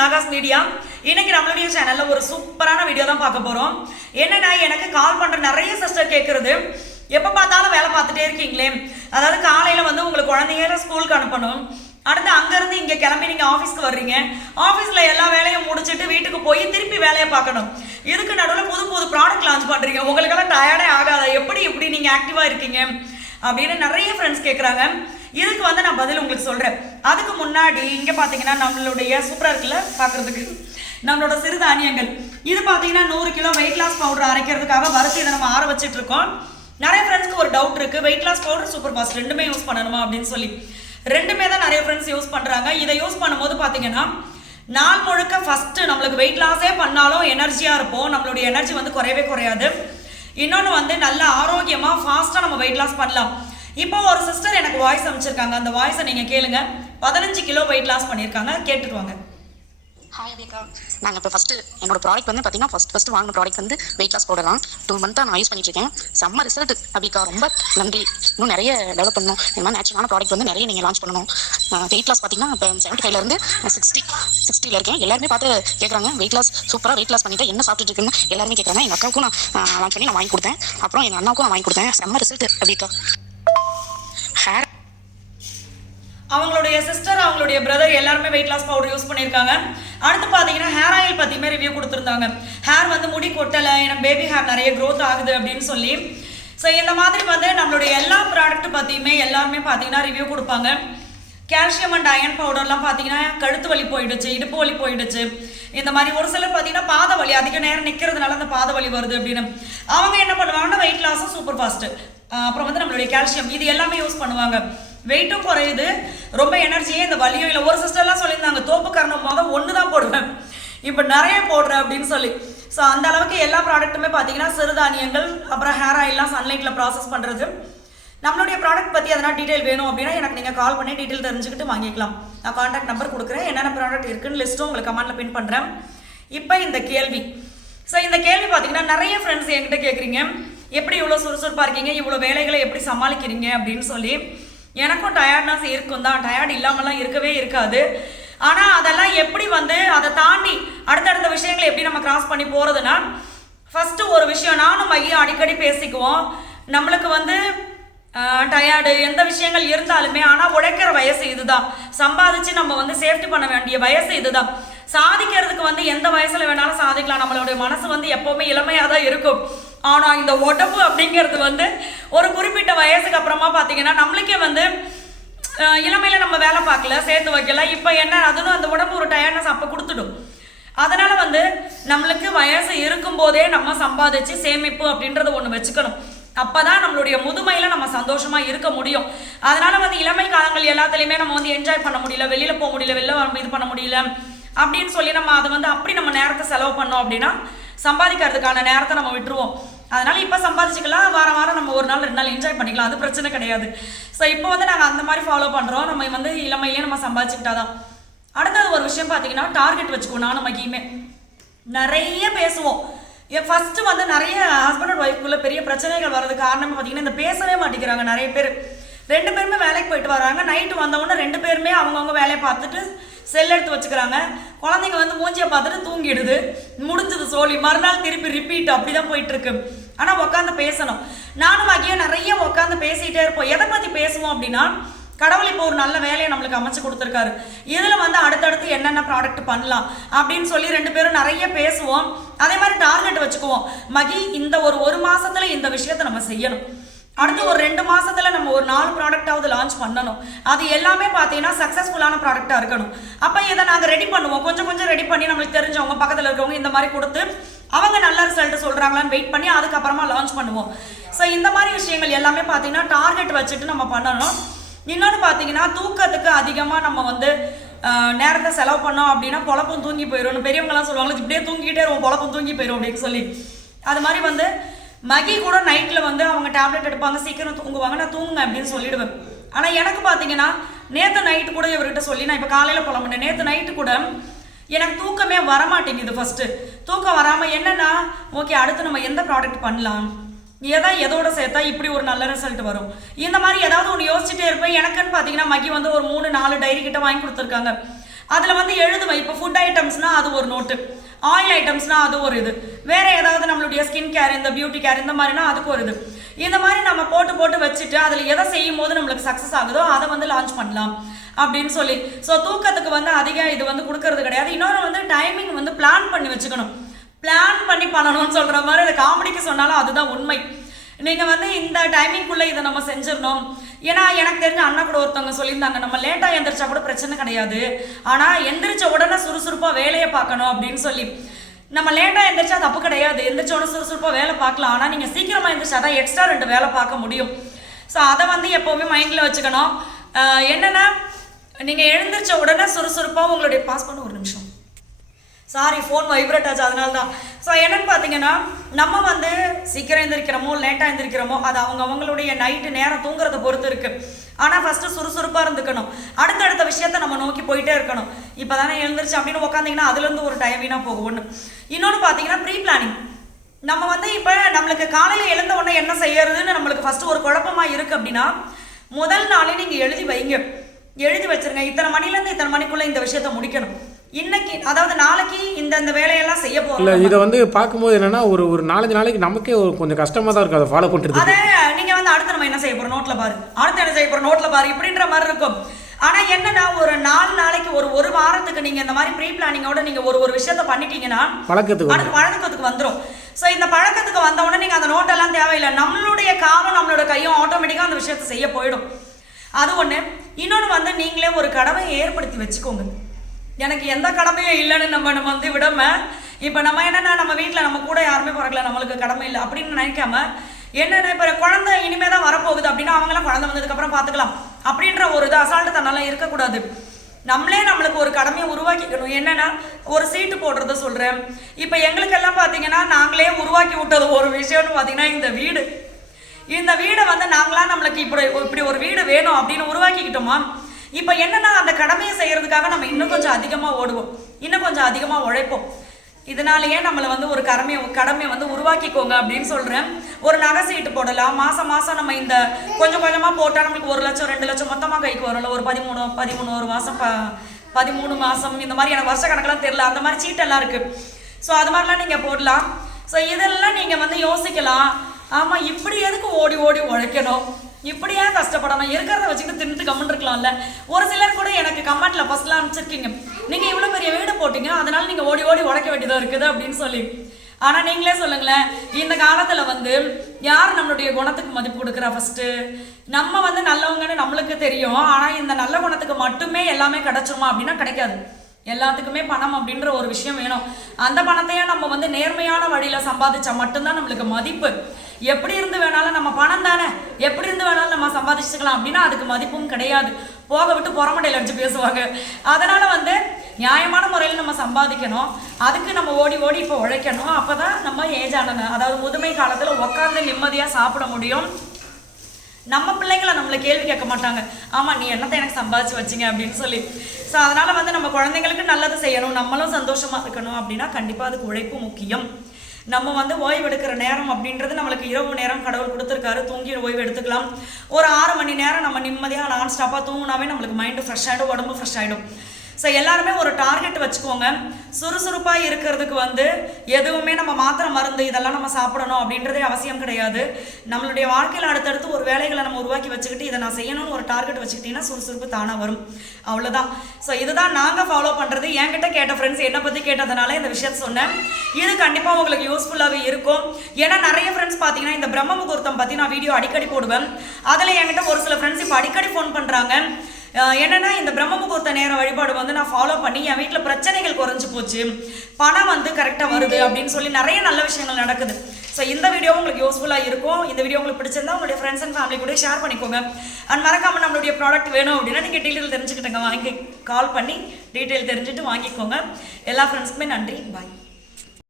நாகாஸ் media. இன்னைக்கு நம்மளுடைய சேனல்ல ஒரு சூப்பரான வீடியோ தான் பார்க்க போறோம். என்னன்னா எனக்கு கால் பண்ற நிறைய சிஸ்டர் கேட்கறது, எப்போ பார்த்தாலும் வேலை பார்த்துட்டே இருக்கீங்களே, அதாவது காலையில வந்து உங்களுக்கு குழந்தைங்கள ஸ்கூலுக்கு அனுப்பணும், அடுத்து அங்கேருந்து இங்கே கிளம்பி நீங்கள் ஆஃபீஸ்க்கு வர்றீங்க, ஆஃபீஸில் எல்லா வேலையும் முடிச்சுட்டு வீட்டுக்கு போய் திருப்பி வேலையை பார்க்கணும், இதுக்கு நடுவில் புது புது ப்ராடக்ட் லான்ச் பண்ணுறீங்க, உங்களுக்கெல்லாம் டயர்டே ஆகாத, எப்படி இப்படி நீங்கள் ஆக்டிவாக இருக்கீங்க அப்படின்னு நிறைய ஃப்ரெண்ட்ஸ் கேட்குறாங்க. இதுக்கு வந்து நான் பதில் உங்களுக்கு சொல்கிறேன். அதுக்கு முன்னாடி இங்கே பார்த்தீங்கன்னா நம்மளுடைய சூப்பராக இருக்குல்ல பார்க்குறதுக்கு நம்மளோட சிறுதானியங்கள், இது பார்த்தீங்கன்னா 100 கிலோ வெயிட் லாஸ் பவுடர் அரைக்கிறதுக்காக வரிசை இதை நம்ம ஆற வச்சுட்டு இருக்கோம். நிறைய ஃப்ரெண்ட்ஸ்க்கு ஒரு டவுட் இருக்குது, weight loss powder super fast ரெண்டுமே யூஸ் பண்ணணுமா அப்படின்னு சொல்லி. ரெண்டுமே தான் நிறைய ஃப்ரெண்ட்ஸ் யூஸ் பண்ணுறாங்க. இதை யூஸ் பண்ணும்போது பார்த்தீங்கன்னா நாள் முழுக்க ஃபஸ்ட்டு நம்மளுக்கு வெயிட் லாஸே பண்ணாலும் எனர்ஜியாக இருப்போம், நம்மளுடைய எனர்ஜி வந்து குறையவே குறையாது. இன்னொன்று வந்து நல்ல ஆரோக்கியமாக ஃபாஸ்ட்டாக நம்ம வெயிட் லாஸ் பண்ணலாம். இப்போ ஒரு சிஸ்டர் எனக்கு வாய்ஸ் அமைச்சிருக்காங்க, அந்த வாய்ஸை நீங்கள் கேளுங்க. 15 கிலோ வெயிட் லாஸ் பண்ணியிருக்காங்க, கேட்டுக்குவாங்க. ஹாய் அபிகா, நாங்கள் இப்போ ஃபஸ்ட்டு என்னோட ப்ராடக்ட் வந்து பார்த்தீங்கன்னா ஃபஸ்ட்டு வாங்கின ப்ராடக்ட் வந்து வெயிட் லாஸ் பவுடர் தான். 2 மந்த்தாக நான் யூஸ் பண்ணிட்டு இருக்கேன். செம்ம ரிசல்ட் அபிகா, ரொம்ப நன்றி. இன்னும் நிறைய டெவலப் பண்ணணும், இந்த மாதிரி நேச்சுரலான ப்ராடக்ட் வந்து நிறைய நீங்கள் லான்ச் பண்ணணும். வெயிட் லாஸ் பார்த்தீங்கன்னா இப்போ 75லேருந்து 60 இருக்கேன். எல்லாருமே பார்த்து கேட்குறாங்க, வெயிட் லாஸ் சூப்பராக வெயிட் லாஸ் பண்ணிட்டு என்ன சாப்பிட்டு இருக்குன்னு எல்லாருமே கேட்குறாங்க. எங்கள் அக்காவுக்கும் நான் லான்ச் பண்ணி நான் வாங்கி கொடுத்தேன், அப்புறம் எங்கள் அண்ணாவுக்கும் நான் வாங்கி கொடுத்தேன். செம்ம ரிசல்ட் அபிகா. ஹேர் அவங்களுடைய சிஸ்டர் அவங்களுடைய பிரதர் எல்லாருமே வெயிட் லாஸ் பவுடர் யூஸ் பண்ணியிருக்காங்க. அடுத்து பார்த்தீங்கன்னா ஹேர் ஆயில் பற்றியுமே ரிவ்யூ கொடுத்துருந்தாங்க. ஹேர் வந்து முடி கொட்டலை, எனக்கு பேபி ஹேர் நிறைய க்ரோத் ஆகுது அப்படின்னு சொல்லி. ஸோ இந்த மாதிரி வந்து நம்மளுடைய எல்லா ப்ராடக்ட் பற்றியுமே எல்லாருமே பார்த்தீங்கன்னா ரிவ்யூ கொடுப்பாங்க. கால்சியம் அண்ட் அயன் பவுடர்லாம் பார்த்தீங்கன்னா கழுத்து வலி போயிடுச்சு, இடுப்பு வலி போயிடுச்சு, இந்த மாதிரி ஒரு சிலர் பார்த்தீங்கன்னா பாத வலி, அதிக நேரம் நிற்கிறதுனால அந்த பாத வலி வருது அப்படின்னு அவங்க என்ன பண்ணுவாங்கன்னா வெயிட் லாஸும் சூப்பர் ஃபாஸ்ட்டு, அப்புறம் வந்து நம்மளுடைய கால்சியம் இது எல்லாமே யூஸ் பண்ணுவாங்க. வெயிட்டும் குறையுது, ரொம்ப எனர்ஜியே இந்த வலியும் இல்லை. ஒரு சிஸ்டர்லாம் சொல்லியிருந்தாங்க, தோப்பு கரணம் மொதல் 1 தான் போடுவேன், இப்போ நிறைய போடுறேன் அப்படின்னு சொல்லி. ஸோ அந்த அளவுக்கு எல்லா ப்ராடக்ட்டுமே பார்த்தீங்கன்னா சிறுதானியங்கள், அப்புறம் ஹேர் ஆயில்லாம் சன்லைட்டில் ப்ராசஸ் பண்ணுறது. நம்மளுடைய ப்ராடக்ட் பற்றி எதனா டீட்டெயில் வேணும் அப்படின்னா எனக்கு நீங்கள் கால் பண்ணி டீட்டெயில் தெரிஞ்சுக்கிட்டு வாங்கிக்கலாம். நான் கான்டாக்ட் நம்பர் கொடுக்குறேன், என்னென்ன ப்ராடக்ட் இருக்குன்னு லிஸ்ட்டும் உங்களுக்கு கமெண்ட்டில் பின் பண்ணுறேன். இப்போ இந்த கேள்வி, ஸோ இந்த கேள்வி பார்த்தீங்கன்னா நிறைய ஃப்ரெண்ட்ஸ் என்கிட்ட கேட்குறீங்க, எப்படி இவ்வளோ சுறுசுறுப்பாக இருக்கீங்க, இவ்வளோ வேலைகளை எப்படி சமாளிக்கிறீங்க அப்படின்னு சொல்லி. எனக்கும் டயர்ட்னஸ் இருக்கும் தான், டயர்ட் இல்லாமலாம் இருக்கவே இருக்காது. ஆனால் அதெல்லாம் எப்படி வந்து அதை தாண்டி அடுத்தடுத்த விஷயங்களை எப்படி நம்ம கிராஸ் பண்ணி போகிறதுனா, ஃபஸ்ட்டு ஒரு விஷயம் நானும் மையம் அடிக்கடி பேசிக்குவோம், நம்மளுக்கு வந்து டயர்டு எந்த விஷயங்கள் இருந்தாலுமே ஆனால் உழைக்கிற வயசு இதுதான், சம்பாதிச்சு நம்ம வந்து சேஃப்டி பண்ண வேண்டிய வயசு இதுதான். சாதிக்கிறதுக்கு வந்து எந்த வயசுல வேணாலும் சாதிக்கலாம், நம்மளுடைய மனசு வந்து எப்போவுமே இளமையாக தான் இருக்கும். ஆனால் இந்த உடம்பு அப்படிங்கிறது வந்து ஒரு குறிப்பிட்ட வயசுக்கு அப்புறமா பார்த்தீங்கன்னா நம்மளுக்கே வந்து இளமையில் நம்ம வேலை பார்க்கல, சேர்த்து வைக்கல, இப்போ என்ன அதுன்னு அந்த உடம்பு ஒரு டயர்ட்னஸ் அப்போ கொடுத்துடும். அதனால் வந்து நம்மளுக்கு வயசு இருக்கும்போதே நம்ம சம்பாதிச்சு சேமிப்பு அப்படின்றது ஒன்று வச்சுக்கணும். அப்போ தான் நம்மளுடைய முதுமையில் நம்ம சந்தோஷமாக இருக்க முடியும். அதனால் வந்து இளமை காலங்கள் எல்லாத்துலேயுமே நம்ம வந்து என்ஜாய் பண்ண முடியல, வெளியில் போக முடியல, வெளில இது பண்ண முடியல அப்படின்னு சொல்லி நம்ம அதை வந்து அப்படி நம்ம நேரத்தை செலவு பண்ணோம் அப்படின்னா சம்பாதிக்கிறதுக்கான நேரத்தை நம்ம விட்டுருவோம். அதனால் இப்போ சம்பாதிச்சிக்கலாம், வாரம் வாரம் நம்ம 1 நாள் 2 நாள் என்ஜாய் பண்ணிக்கலாம், அது பிரச்சனை கிடையாது. ஸோ இப்போ வந்து நாங்கள் அந்த மாதிரி ஃபாலோ பண்ணுறோம், நம்ம வந்து இளமையிலே நம்ம சம்பாதிச்சுக்கிட்டாதான். அடுத்தது ஒரு விஷயம் பார்த்தீங்கன்னா டார்கெட் வச்சுக்குவோம். நானும் மகியுமே நிறைய பேசுவோம். ஃபஸ்ட்டு வந்து நிறைய ஹஸ்பண்ட் அண்ட் ஒய்ஃப்குள்ளே பெரிய பிரச்சனைகள் வர்றதுக்கு காரணம் பார்த்தீங்கன்னா இந்த பேசவே மாட்டேங்கிறாங்க. நிறைய பேர் 2 பேருமே வேலைக்கு போயிட்டு வராங்க, நைட்டு வந்தவொடனே 2 பேருமே அவங்கவுங்க வேலையை பார்த்துட்டு செல் எடுத்து வச்சுக்கிறாங்க, குழந்தைங்க வந்து மூஞ்சியை பார்த்துட்டு தூங்கிடுது, முடிஞ்சது சோழி, மறுநாள் திருப்பி ரிப்பீட், அப்படி தான் போயிட்டுருக்கு. ஆனால் உட்காந்து பேசணும். நானும் வகையாக நிறைய உட்காந்து பேசிகிட்டே இருப்போம். எதை பற்றி பேசுவோம் அப்படின்னா, கடவுள் இப்போ ஒரு நல்ல வேலையை நம்மளுக்கு அமைச்சு கொடுத்துருக்காரு, இதில் வந்து அடுத்தடுத்து என்னென்ன ப்ராடக்ட் பண்ணலாம் அப்படின்னு சொல்லி 2 பேரும் நிறைய பேசுவோம். அதே மாதிரி டார்கெட் வச்சுக்குவோம், மகி இந்த ஒரு மாதத்தில் இந்த விஷயத்தை நம்ம செய்யணும், அடுத்து ஒரு 2 மாதத்தில் நம்ம ஒரு 4 ப்ராடக்டாவது லான்ச் பண்ணணும், அது எல்லாமே பார்த்தீங்கன்னா சக்ஸஸ்ஃபுல்லான ப்ராடக்டாக இருக்கணும். அப்போ இதை நாங்கள் ரெடி பண்ணுவோம், கொஞ்சம் கொஞ்சம் ரெடி பண்ணி நம்மளுக்கு தெரிஞ்சவங்க பக்கத்தில் இருக்கவங்க இந்த மாதிரி கொடுத்து அவங்க நல்ல ரிசல்ட் சொல்கிறாங்களான்னு வெயிட் பண்ணி அதுக்கப்புறமா லான்ச் பண்ணுவோம். ஸோ இந்த மாதிரி விஷயங்கள் எல்லாமே பார்த்தீங்கன்னா டார்கெட் வச்சுட்டு நம்ம பண்ணணும். இன்னொன்று பார்த்தீங்கன்னா தூக்கத்துக்கு அதிகமாக நம்ம வந்து நேரத்தை செலவு பண்ணோம் அப்படின்னா பொழப்பும் தூங்கி போயிடும். பெரியவங்களாம் சொல்லுவாங்க இப்படியே தூங்கிட்டே இருக்கும், பொழப்பும் தூங்கி போயிடும் அப்படின்னு சொல்லி. அது மாதிரி வந்து மகி கூட நைட்டில் வந்து அவங்க டேப்லெட் எடுப்பாங்க, சீக்கிரம் தூங்குவாங்க, நான் தூங்குங்க அப்படின்னு சொல்லிடுவேன். ஆனால் எனக்கு பார்த்தீங்கன்னா நேற்று நைட்டு கூட இவர்கிட்ட சொல்லி நான் இப்போ காலையில் புலம்புனேன், நேற்று நைட்டு கூட எனக்கு தூக்கமே வரமாட்டேங்குது. ஃபஸ்ட்டு தூக்கம் வராமல் என்னென்னா ஓகே அடுத்து நம்ம எந்த ப்ராடக்ட் பண்ணலாம், எதோட சேர்த்தா இப்படி ஒரு நல்ல ரிசல்ட் வரும், இந்த மாதிரி ஏதாவது ஒன்று யோசிச்சுட்டே இருப்பேன். எனக்குன்னு பார்த்தீங்கன்னா மகி வந்து ஒரு 3-4 டைரி கிட்ட வாங்கி கொடுத்துருக்காங்க. அதில் வந்து எழுதுவேன். இப்போ ஃபுட் ஐட்டம்ஸ்னால் அது ஒரு நோட்டு, ஆயில் ஐட்டம்ஸ்னால் அது ஒரு இது, வேறு ஏதாவது நம்மளுடைய ஸ்கின் கேர், இந்த பியூட்டி கேர் இந்த மாதிரினா அதுக்கு ஒரு இது. இந்த மாதிரி நம்ம போட்டு வச்சுட்டு அதில் எதை செய்யும் போது நம்மளுக்கு சக்ஸஸ் ஆகுதோ அதை வந்து லான்ச் பண்ணலாம் அப்படின்னு சொல்லி. ஸோ தூக்கத்துக்கு வந்து அதிகம் இது வந்து கொடுக்கறது கிடையாது. இன்னொன்று வந்து டைமிங் வந்து பிளான் பண்ணி வச்சுக்கணும். பிளான் பண்ணி பண்ணணும்னு சொல்கிற மாதிரி அது காமெடிக்கு சொன்னாலும் அதுதான் உண்மை. நீங்கள் வந்து இந்த டைமிங்குள்ளே இதை நம்ம செஞ்சிடணும். ஏன்னா எனக்கு தெரிஞ்ச அண்ணா கூட ஒருத்தவங்க சொல்லியிருந்தாங்க, நம்ம லேட்டாக எந்திரிச்சா கூட பிரச்சனை கிடையாது, ஆனால் எந்திரிச்ச உடனே சுறுசுறுப்பாக வேலையை பார்க்கணும் அப்படின்னு சொல்லி. நம்ம லேட்டாக எந்திரிச்சா தப்பு கிடையாது, எந்திரிச்ச உடனே சுறுசுறுப்பாக வேலை பார்க்கலாம். ஆனால் நீங்கள் சீக்கிரமாக எந்திரிச்சா தான் எக்ஸ்ட்ரா 2 வேலை பார்க்க முடியும். ஸோ அதை வந்து எப்போவுமே மைண்டில் வச்சுக்கணும். என்னென்னா நீங்கள் எழுந்திரிச்ச உடனே சுறுசுறுப்பாக உங்களுடைய பாஸ் பண்ண ஒரு நிமிஷம், சாரி ஃபோன் வைப்ரேட் ஆச்சு அதனால தான். ஸோ என்னென்னு பார்த்தீங்கன்னா நம்ம வந்து சீக்கிரம் எழுந்திரிக்கிறோமோ லேட்டாக எழுந்திரிக்கிறோமோ அது அவங்களுடைய நைட்டு நேரம் தூங்குறதை பொறுத்து இருக்குது. ஆனால் ஃபஸ்ட்டு சுறுசுறுப்பாக இருந்துக்கணும். அடுத்தடுத்த விஷயத்த நம்ம நோக்கி போயிட்டே இருக்கணும். இப்போ தானே எழுந்திரிச்சு அப்படின்னு உட்காந்திங்கன்னா அதுலேருந்து ஒரு டைம் வீணாக போகும் ஒன்று. இன்னொன்று பார்த்தீங்கன்னா ப்ரீ பிளானிங். நம்ம வந்து இப்போ நம்மளுக்கு காலையில் எழுந்த உடனே என்ன செய்யறதுன்னு நம்மளுக்கு ஃபஸ்ட்டு ஒரு குழப்பமாக இருக்குது அப்படின்னா முதல் நாளே நீங்கள் எழுதி வைங்க, எழுதி வச்சிருங்க. இத்தனை மணிலேருந்து இத்தனை மணிக்குள்ளே இந்த விஷயத்த முடிக்கணும். இன்னைக்கு அதாவது நாளைக்கு இந்த வேலையெல்லாம் செய்ய போறோம். இல்ல இதை வந்து பார்க்கும்போது என்னன்னா ஒரு 4-5 நாளைக்கு நமக்கே கொஞ்சம் கஷ்டமா தான் இருக்கும் அதை ஃபாலோ பண்றது. அதை நீங்க வந்து அடுத்து நம்ம என்ன செய்ய போறோம் நோட்ல பாரு, அடுத்து என்ன செய்ய போறோம் நோட்ல பாரு இப்படின்ற மாதிரி இருக்கும். ஆனா என்னன்னா ஒரு 4 நாளைக்கு ஒரு வாரத்துக்கு நீங்க இந்த மாதிரி ப்ரீ பிளானிங்கோட நீங்க ஒரு விஷயத்த பண்ணிட்டீங்கன்னா பழக்கத்துக்கு வந்துடும். ஸோ இந்த பழக்கத்துக்கு வந்த உடனே நீங்க அந்த நோட்டெல்லாம் தேவையில்லை, நம்மளுடைய காலும் நம்மளோட கையும் ஆட்டோமேட்டிக்கா அந்த விஷயத்த செய்ய போயிடும். அது ஒண்ணு. இன்னொன்று வந்து நீங்களே ஒரு கடமையை ஏற்படுத்தி வச்சுக்கோங்க. எனக்கு எந்த கடமையும் இல்லைன்னு நம்ம வந்து விடாம இப்போ நம்ம என்னென்னா நம்ம வீட்டில் நம்ம கூட யாருமே பிறக்கல, நம்மளுக்கு கடமை இல்லை அப்படின்னு நினைக்காம என்னென்ன இப்போ குழந்தை இனிமே தான் வரப்போகுது அப்படின்னா அவங்களாம் குழந்தை வந்ததுக்கப்புறம் பார்த்துக்கலாம் அப்படின்ற ஒரு இது அசால்ட்டு தன்னால இருக்கக்கூடாது. நம்மளே நம்மளுக்கு ஒரு கடமையை உருவாக்கிக்கணும். என்னென்னா ஒரு சீட்டு போடுறத சொல்கிறேன். இப்போ எங்களுக்கெல்லாம் பார்த்தீங்கன்னா நாங்களே உருவாக்கி விட்டது ஒரு விஷயம்னு பார்த்தீங்கன்னா இந்த வீடை வந்து நாங்களாம் நம்மளுக்கு இப்படி ஒரு வீடு வேணும் அப்படின்னு உருவாக்கிக்கிட்டோமா. இப்போ என்னன்னா அந்த கடமையை செய்யறதுக்காக நம்ம இன்னும் கொஞ்சம் அதிகமாக ஓடுவோம், இன்னும் கொஞ்சம் அதிகமாக உழைப்போம். இதனாலேயே நம்மளை வந்து ஒரு கடமையை வந்து உருவாக்கிக்கோங்க அப்படின்னு சொல்கிறேன். ஒரு நகை சீட்டு போடலாம். மாதம் நம்ம இந்த கொஞ்சம் கொஞ்சமாக போட்டால் நம்மளுக்கு 1 லட்சம் 2 லட்சம் மொத்தமாக கைக்கு வரும்ல. ஒரு 13 ஒரு மாதம் 13 மாதம் இந்த மாதிரி எனக்கு வருஷ கணக்கெல்லாம் தெரியல, அந்த மாதிரி சீட்டெல்லாம் இருக்குது. ஸோ அது மாதிரிலாம் நீங்கள் போடலாம். ஸோ இதெல்லாம் நீங்கள் வந்து யோசிக்கலாம், ஆமாம் இப்படி எதுக்கு ஓடி உழைக்கணும், இப்படியா கஷ்டப்படணும், இருக்கிறத வச்சுக்கிட்டு தின்னுட்டு கமெண்ட் இருக்கலாம்ல. ஒரு சிலர் கூட எனக்கு கமெண்ட்ல ஃபர்ஸ்ட்லாம் அனுப்பிச்சிருக்கீங்க, நீங்கள் இவ்வளோ பெரிய வீடு போட்டீங்க அதனால நீங்கள் ஓடி உழைக்க வேண்டியதாக இருக்குது அப்படின்னு சொல்லி. ஆனால் நீங்களே சொல்லுங்களேன், இந்த காலத்தில் வந்து யார் நம்மளுடைய குணத்துக்கு மதிப்பு கொடுக்குறா? ஃபஸ்ட்டு நம்ம வந்து நல்லவங்கன்னு நம்மளுக்கு தெரியும். ஆனால் இந்த நல்ல குணத்துக்கு மட்டுமே எல்லாமே கிடைச்சிருமா அப்படின்னா கிடைக்காது. எல்லாத்துக்குமே பணம் அப்படின்ற ஒரு விஷயம் வேணும். அந்த பணத்தையே நம்ம வந்து நேர்மையான வழியில் சம்பாதிச்சா மட்டும்தான் நம்மளுக்கு மதிப்பு. எப்படி இருந்து வேணாலும் நம்ம பணம் தானே, எப்படி இருந்து வேணாலும் நம்ம சம்பாதிச்சுக்கலாம் அப்படின்னா அதுக்கு மதிப்பும் கிடையாது. போக விட்டு புறமண்டையில் அடிச்சு பேசுவாங்க. அதனால வந்து நியாயமான முறையில் நம்ம சம்பாதிக்கணும். அதுக்கு நம்ம ஓடி இப்போ உழைக்கணும். அப்போ தான் நம்ம ஏஜ் ஆனது, அதாவது முதுமை காலத்தில் உட்காந்து நிம்மதியாக சாப்பிட முடியும். நம்ம பிள்ளைங்களை நம்மளை கேள்வி கேட்க மாட்டாங்க, ஆமாம் நீ என்னத்தை எனக்கு சம்பாதிச்சு வச்சிங்க அப்படின்னு சொல்லி. ஸோ அதனால் வந்து நம்ம குழந்தைங்களுக்கு நல்லது செய்யணும், நம்மளும் சந்தோஷமாக இருக்கணும் அப்படின்னா கண்டிப்பாக அதுக்கு உழைப்பு முக்கியம். நம்ம வந்து ஓய்வு எடுக்கிற நேரம் அப்படின்றது நம்மளுக்கு இரவு நேரம் கடவுள் கொடுத்துருக்காரு, தூங்கி ஓய்வு எடுத்துக்கலாம். ஒரு 6 மணி நேரம் நம்ம நிம்மதியாக நான் ஸ்டாப்பாக தூங்கினாவே நம்மளுக்கு மைண்டு ஃப்ரெஷ் ஆகிடும், உடம்பு ஃப்ரெஷ் ஆகிடும். ஸோ எல்லாருமே ஒரு டார்கெட் வச்சுக்கோங்க. சுறுசுறுப்பாக இருக்கிறதுக்கு வந்து எதுவுமே நம்ம மாத்திரை மருந்து இதெல்லாம் நம்ம சாப்பிடணும் அப்படின்றதே அவசியம் கிடையாது. நம்மளுடைய வாழ்க்கையில் அடுத்தடுத்து ஒரு வேலைகளை நம்ம உருவாக்கி வச்சுக்கிட்டு இதை நான் செய்யணும்னு ஒரு டார்கெட் வச்சுக்கிட்டிங்கன்னா சுறுசுறுப்பு தானாக வரும். அவ்வளோதான். ஸோ இதுதான் நாங்கள் ஃபாலோ பண்ணுறது. என்கிட்ட கேட்ட ஃப்ரெண்ட்ஸ் என்னை பற்றி கேட்டதுனால இந்த விஷயத்த சொன்னேன். இது கண்டிப்பாக உங்களுக்கு யூஸ்ஃபுல்லாகவே இருக்கும். ஏன்னா நிறைய ஃப்ரெண்ட்ஸ் பார்த்தீங்கன்னா இந்த பிரம்ம முகூர்த்தம் பற்றி நான் வீடியோ அடிக்கடி போடுவேன். அதில் என்கிட்ட ஒரு சில ஃப்ரெண்ட்ஸ் இப்போ அடிக்கடி ஃபோன் பண்ணுறாங்க. என்னன்னா இந்த பிரம்ம முகூர்த்த நேர வழிபாடு வந்து நான் ஃபாலோ பண்ணி என் வீட்டில் பிரச்சனைகள் குறைஞ்சு போச்சு, பணம் வந்து கரெக்டாக வருது அப்படின்னு சொல்லி நிறைய நல்ல விஷயங்கள் நடக்குது. ஸோ இந்த வீடியோ உங்களுக்கு யூஸ்ஃபுல்லாக இருக்கும். இந்த வீடியோ உங்களுக்கு பிடிச்சிருந்தா உங்களுடைய ஃப்ரெண்ட்ஸ் அண்ட் ஃபேமிலி கூட ஷேர் பண்ணிக்கோங்க. அண்ட் மறக்காமல் நம்மளுடைய ப்ராடக்ட் வேணும் அப்படின்னா நீங்கள் டீட்டெயில் தெரிஞ்சுக்கிட்டுங்க, வாங்கி கால் பண்ணி டீட்டெயில் தெரிஞ்சுட்டு வாங்கிக்கோங்க. எல்லா ஃப்ரெண்ட்ஸ்க்குமே நன்றி, பாய்.